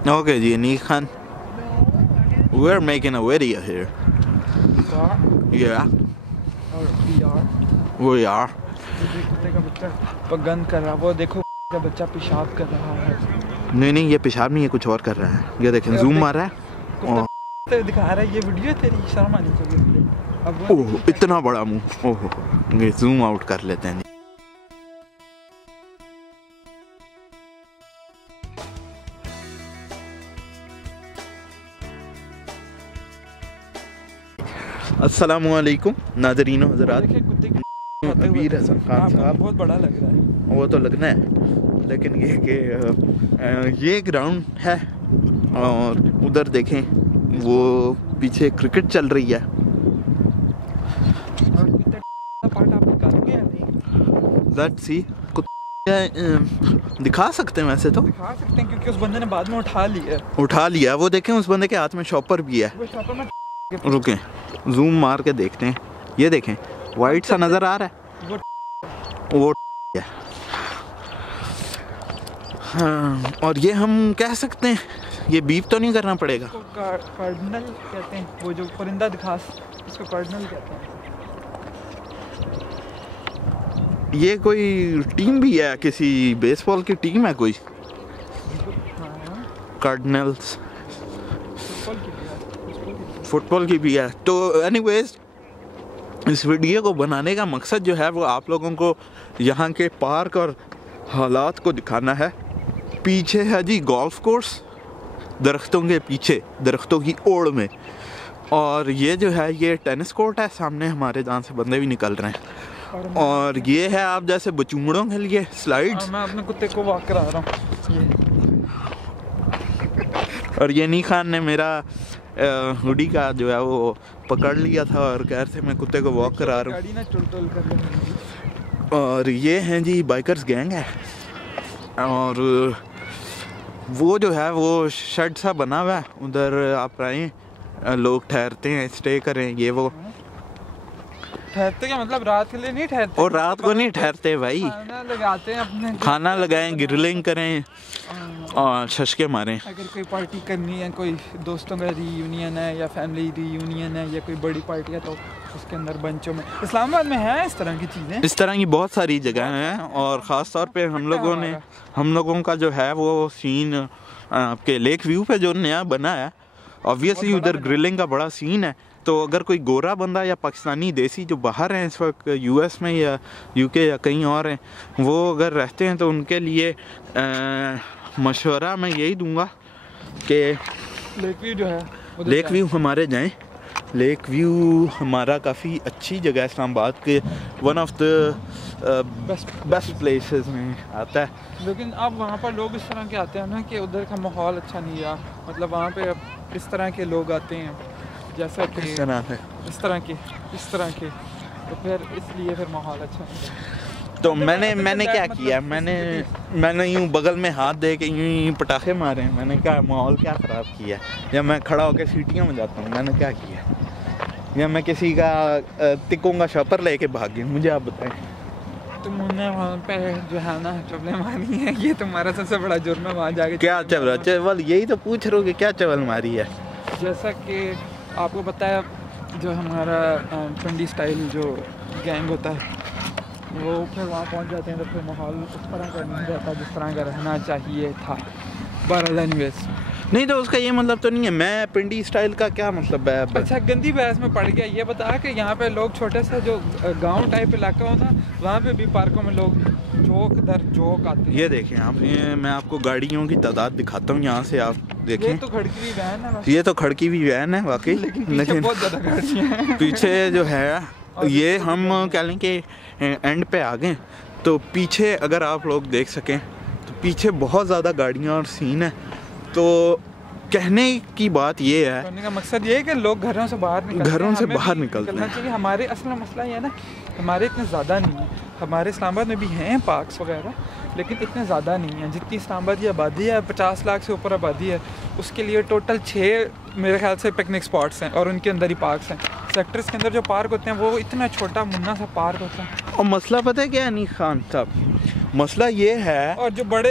Okay, जी नीक Khan, we're making a video here. Yeah, we are. कुत्ते का बच्चा पगंद कर रहा है, वो देखो का बच्चा पेशाब कर रहा है। नहीं ये पेशाब नहीं है, कुछ और कर रहा है। ये देखें, जूम मार रहा है। कुत्ता दिखा रहा है, ये वीडियो तेरी शर्म आनी चाहिए। अब ओह इतना बड़ा मुंह, ओह ये जूम आउट कर लेते हैं। अस्सलामुअलैकुम नाज़रीन हज़रात। अमीर हसन खान साहब बहुत बड़ा लग रहा है। वो तो लगना है, लेकिन ये कि ये ग्राउंड है और उधर देखें वो पीछे क्रिकेट चल रही है। लेट्स सी, दिखा सकते हैं वैसे तो दिखा सकते हैं क्योंकि उस बंदे ने बाद में उठा लिया। वो देखें उस बंदे के हाथ में शॉपर भी है। रुकें जूम मार के देखते हैं। ये देखें वाइट सा नजर आ रहा है, वो है। हाँ, और ये हम कह सकते हैं ये बीप तो नहीं करना पड़ेगा। कार्डिनल कहते हैं, वो जो परिंदा दिखास, इसको कार्डिनल कहते हैं। ये कोई टीम भी है, किसी बेसबॉल की टीम है कोई, कार्डिनल्स। फुटबॉल की भी है। तो एनीवेज इस वीडियो को बनाने का मकसद जो है वो आप लोगों को यहाँ के पार्क और हालात को दिखाना है। पीछे है जी गोल्फ कोर्स, दरख्तों के पीछे, दरख्तों की ओड़ में। और ये जो है ये टेनिस कोर्ट है, सामने हमारे जहाँ से बंदे भी निकल रहे हैं। और ये है आप जैसे बचूड़ों के लिए स्लाइड्स। मैं अपने कुत्ते को वॉक करा रहा हूँ। और ये नी खान ने मेरा हुडी का जो है वो पकड़ लिया था और कह रहे थे मैं कुत्ते को वॉक करा रहा हूँ। और ये हैं जी बाइकर्स गैंग है। और वो जो है वो शेड सा बना हुआ है, उधर आप आए, लोग ठहरते हैं, स्टे करें, ये वो। ठहरते क्या मतलब, रात के लिए नहीं ठहरते। और रात को नहीं ठहरते भाई, खाना लगाते हैं अपने, खाना लगाएं, ग्रिलिंग करें और शशके मारें। अगर कोई पार्टी करनी है, कोई दोस्तों का रीयूनियन है या फैमिली रीयूनियन है या कोई बड़ी पार्टी है, तो उसके अंदर बंचों में, इस्लामाबाद में है इस तरह की चीज़ें, इस तरह की बहुत सारी जगह हैं। और ख़ास तौर पे हम लोगों का जो है वो सीन आपके लेक व्यू पे जो नया बना है, ऑब्वियसली उधर ग्रिलिंग का बड़ा सीन है। तो अगर कोई गोरा बंदा या पाकिस्तानी देसी जो बाहर हैं इस वक्त यूएस में या यूके या कहीं और हैं, वो अगर रहते हैं तो उनके लिए मशवरा मैं यही दूंगा कि लेक व्यू जो है, लेक व्यू हमारे जाएं। लेक व्यू हमारा काफ़ी अच्छी जगह है, इस्लामाबाद के one of the best places में आता है। लेकिन अब वहाँ पर लोग इस तरह के आते हैं ना कि उधर का माहौल अच्छा नहीं रहा। मतलब वहाँ पे अब इस तरह के लोग आते हैं, जैसा कि इस तरह के, तो फिर इसलिए फिर माहौल अच्छा नहीं। तो मैंने क्या किया, मैंने यूँ बगल में हाथ दे के यूँ पटाखे मारे हैं। मैंने क्या माहौल क्या ख़राब किया, या मैं खड़ा होकर सीटियों में जाता हूँ, मैंने क्या किया, या मैं किसी का तिकों का शॉपर लेके भाग गया, मुझे आप बताएं। तुमने वहाँ पे जो है ना चवल मारी है, ये तुम्हारा सबसे बड़ा जुर्म है। वहाँ जाके क्या चवल, यही तो पूछ रहे हो कि क्या चवल मारी है। जैसा कि आपको पता है, जो हमारा पिंडी स्टाइल जो गैंग होता है, वो फिर वहाँ पहुँच जाते हैं तो फिर माहौल उस तरह का नहीं रहता जिस तरह का रहना चाहिए था। एनीवेज, नहीं तो उसका ये मतलब तो नहीं है, मैं पिंडी स्टाइल का क्या मतलब है। अच्छा गंदी बहस में पड़ गया। ये बता कि यहाँ पे लोग छोटे से जो गांव टाइप इलाका हो ना, वहाँ पे भी पार्कों में लोग जोक दर जोक आते हैं। ये देखें आप, ये मैं आपको गाड़ियों की तादाद दिखाता हूँ यहाँ से, आप देखें। ये तो खड़की हुई वैन है, ये तो खड़की हुई वैन है वाकई, लेकिन बहुत ज़्यादा गाड़ियाँ हैं पीछे जो है। ये हम कह लें कि एंड पे आ गए। तो पीछे अगर आप लोग देख सकें तो पीछे बहुत ज़्यादा गाड़ियाँ और सीन है। तो कहने की बात ये है, कहने का मकसद ये है कि लोग घरों से बाहर निकलते हैं। चाहिए। हमारे असल मसला ये है ना, हमारे इतने ज़्यादा नहीं है। हमारे इस्लामाबाद में भी हैं पार्क्स वगैरह, लेकिन इतने ज़्यादा नहीं है। जितनी इस्लामाबाद की आबादी है, 50 लाख से ऊपर आबादी है, उसके लिए टोटल 6 मेरे ख्याल से पिकनिक स्पॉट्स हैं और उनके अंदर ही पार्क्स हैं। सेक्टर्स के अंदर जो पार्क होते हैं वो इतना छोटा मुन्ना सा पार्क होता है। और मसला पता है क्या है अनीक खान साहब, मसला ये है और जो बड़े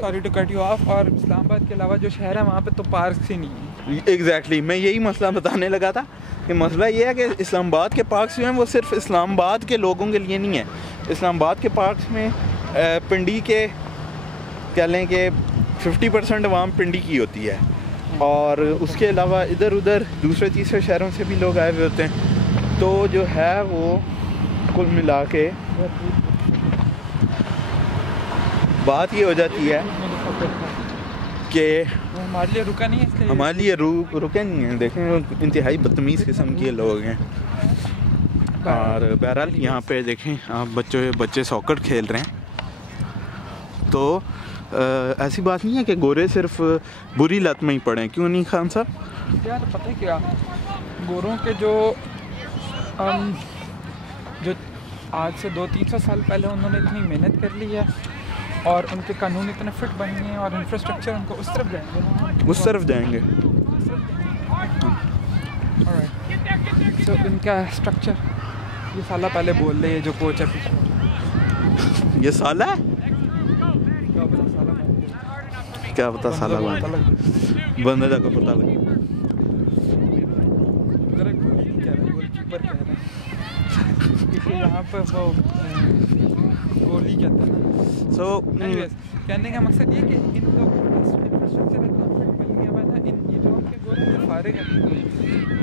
sorry to cut you off, और इस्लामाबाद के अलावा जो शहर है वहाँ पे तो पार्क ही नहीं है। एग्जैक्टली मैं यही मसला बताने लगा था कि मसला ये है कि इस्लामाबाद के पार्क्स जो हैं वो सिर्फ इस्लामाबाद के लोगों के लिए नहीं है। इस्लामाबाद के पार्क्स में पिंडी के कह लें कि 50% आवाम पिंडी की होती है, और उसके अलावा इधर उधर दूसरे तीसरे शहरों से भी लोग आए हुए होते हैं। तो जो है वो कुल मिला के बात ये हो जाती है कि हमारे लिए रुका नहीं है, हमारे लिए रुके नहीं हैं। देखें इंतहाई बदतमीज़ किस्म के लोग हैं। और बहरहाल यहाँ पे देखें आप बच्चे सॉकर खेल रहे हैं। तो ऐसी बात नहीं है कि गोरे सिर्फ बुरी लत में ही पड़े हैं, क्यों नहीं खान साहब? यार पता है क्या, गोरों के जो आज से 200-300 साल पहले उन्होंने इतनी मेहनत कर ली है और उनके कानून इतने फिट बन गए हैं और इंफ्रास्ट्रक्चर उनको उस तरफ जाएंगे। तो इनका स्ट्रक्चर ये साला पहले बोल रहे हैं जो कोच है पीछे, ये साला है क्या पता साला बंदे का पता लगे। गोलकीपर कह रहे हैं यहाँ पर वो गोली कहते हैं ना। कहने का मकसद ये कि इन लोगों का इंफ्रास्ट्रक्चर इतना फिट मिल गया हुआ है, इन ये जो आपके गोरे जो फारिग हैं,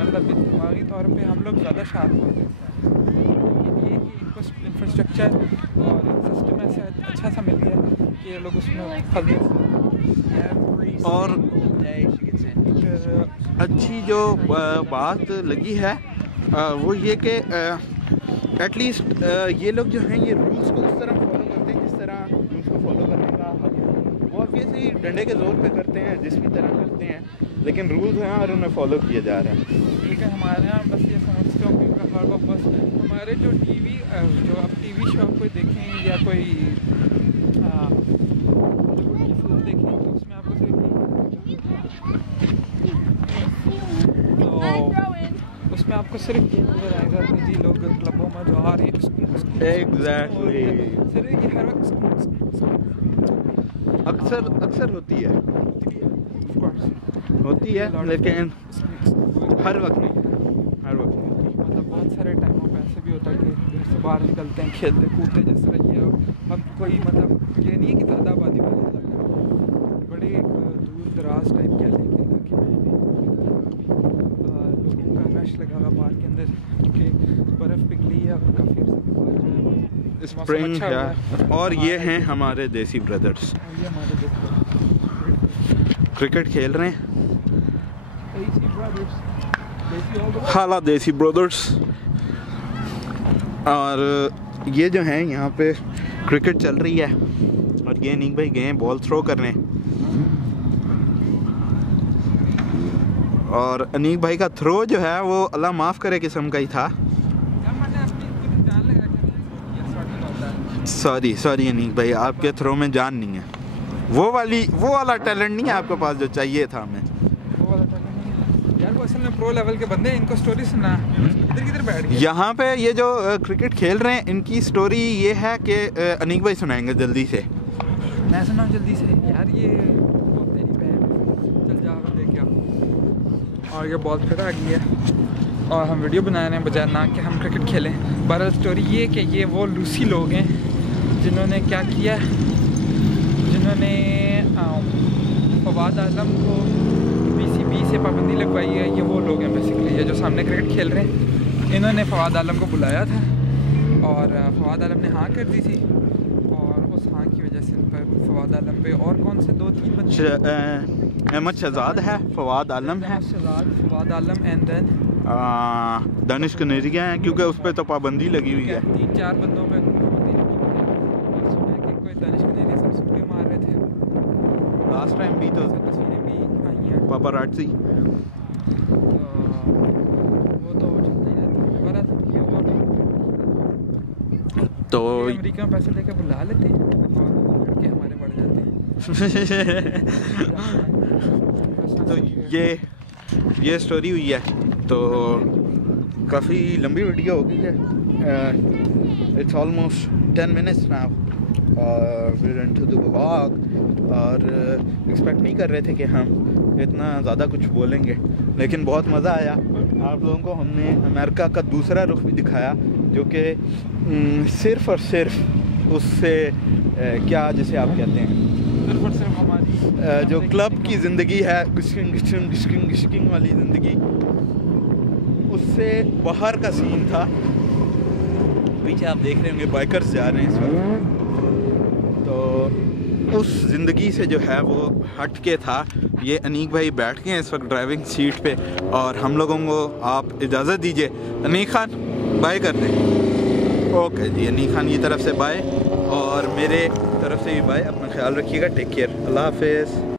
मतलब दिमागी तौर पे हम लोग ज़्यादा शार्प होते हैं। ये कि इनको इंफ्रास्ट्रक्चर और सिस्टम ऐसा अच्छा सा मिल गया कि ये लोग उसमें फंसे। और अच्छी जो बात लगी है वो ये कि एटलीस्ट ये लोग जो हैं ये रूल्स को उस तरह फॉलो करते हैं जिस तरह रूल्स को फॉलो करने का हक है। वो ऑब्वियसली डंडे के जोर पे करते हैं जिस भी तरह करते हैं, लेकिन रूल्स हैं और उन्हें फॉलो किए जा रहे हैं। लेकिन हमारे यहाँ बस ये समझते हो कि उनका हर वक्त बस हमारे जो जो आप टीवी शो कोई देखें या कोई फिल्म देखें तो उसमें आपको सिर्फ उसमें आपको सिर्फ ये नजर आएगा कि जी लोग क्लबों में जो आ रहे हैं। एग्जैक्टली सिर्फ ये हर वक्त अक्सर होती है लेकिन हर वक्त नहीं मतलब बहुत सारे टाइमों पे ऐसे भी होता है कि घर से बाहर निकलते हैं खेलते कूदते जिस तरह ये हम कोई मतलब ये नहीं है कि ज़्यादा आबादी वाले इलाके, बड़े एक दूर दराज टाइप कह लें कि इलाके में लोगों का रश लगा हुआ पार्क के अंदर क्योंकि बर्फ़ पिघली है और काफ़ी अर्से के बाद जो है स्प्रिंग है। और ये हैं हमारे देसी ब्रदर्स, ये हमारे क्रिकेट खेल रहे हैं। हाला देसी ब्रदर्स। और ये जो हैं यहाँ पे क्रिकेट चल रही है और ये अनीक भाई गए बॉल थ्रो करने, और अनीक भाई का थ्रो जो है वो अल्लाह माफ़ करे किस्म का ही था। सॉरी अनीक भाई, आपके थ्रो में जान नहीं है। वो वाला टैलेंट नहीं है आपके पास जो चाहिए था हमें। यार वो असल में प्रो लेवल के बंदे, इनको स्टोरी सुना किधर बैठ गए। यहाँ पे ये जो क्रिकेट खेल रहे हैं इनकी स्टोरी ये है कि अनीक भाई सुनाएंगे जल्दी से। मैं सुनाऊँ जल्दी से? यार ये तेरी बहन चल जा देख क्या। और ये बॉल फिर आ गई है और हम वीडियो बना रहे हैं बजाय ना कि हम क्रिकेट खेलें। बहरहाल स्टोरी ये कि ये वो लूसी लोग हैं जिन्होंने क्या किया, जिन्होंने फवाद आलम को PCB से पाबंदी लगवाई है। ये वो लोग हैं बेसिकली, ये जो सामने क्रिकेट खेल रहे हैं, इन्होंने फवाद आलम को बुलाया था और फवाद आलम ने हाँ कर दी थी और उस हाँ की वजह से इन पर फवाद आलम पे और कौन से 2-3 बंदे, अहमद शहजाद है, फवाद आलम है, फवाद आलम एंड देन दानिश कनेरिया हैं क्योंकि उस पर तो पाबंदी लगी हुई है। 3-4 बंदों पे पाबंदी लगी हुई है। और सुना है कि कोई दानिश कनेरिया सब सुट्टी मार रहे थे लास्ट टाइम भी तो तस्वीरें भी आई हैं पापाराज़ी, वो तो चलता ही रहता है। पर ये वो लोग तो अमेरिका में पैसे लेकर बुला लेते हैं और लड़के हमारे बढ़ जाते हैं। तो ये स्टोरी हुई है। तो काफ़ी लंबी वीडियो हो गई है It's almost 10 minutes now. We're into the vlog. और एक्सपेक्ट नहीं कर रहे थे कि हम इतना ज़्यादा कुछ बोलेंगे, लेकिन बहुत मज़ा आया। आप लोगों को हमने अमेरिका का दूसरा रुख भी दिखाया, जो कि सिर्फ़ और सिर्फ उससे क्या जिसे आप कहते हैं, सिर्फ और सिर्फ हमारी जो क्लब की ज़िंदगी है, गिशिंग वाली ज़िंदगी, उससे बाहर का सीन था। पीछे आप देख रहे होंगे बाइकर्स जा रहे हैं इस वक्त, तो उस ज़िंदगी से जो है वो हट के था। ये अनीक भाई बैठ गए हैं इस वक्त ड्राइविंग सीट पे, और हम लोगों को आप इजाज़त दीजिए। अनीक खान बाय कर दें। ओके जी, अनीक खान की तरफ से बाय और मेरे तरफ से भी बाय। अपना ख्याल रखिएगा, टेक केयर, अल्लाह हाफिज़।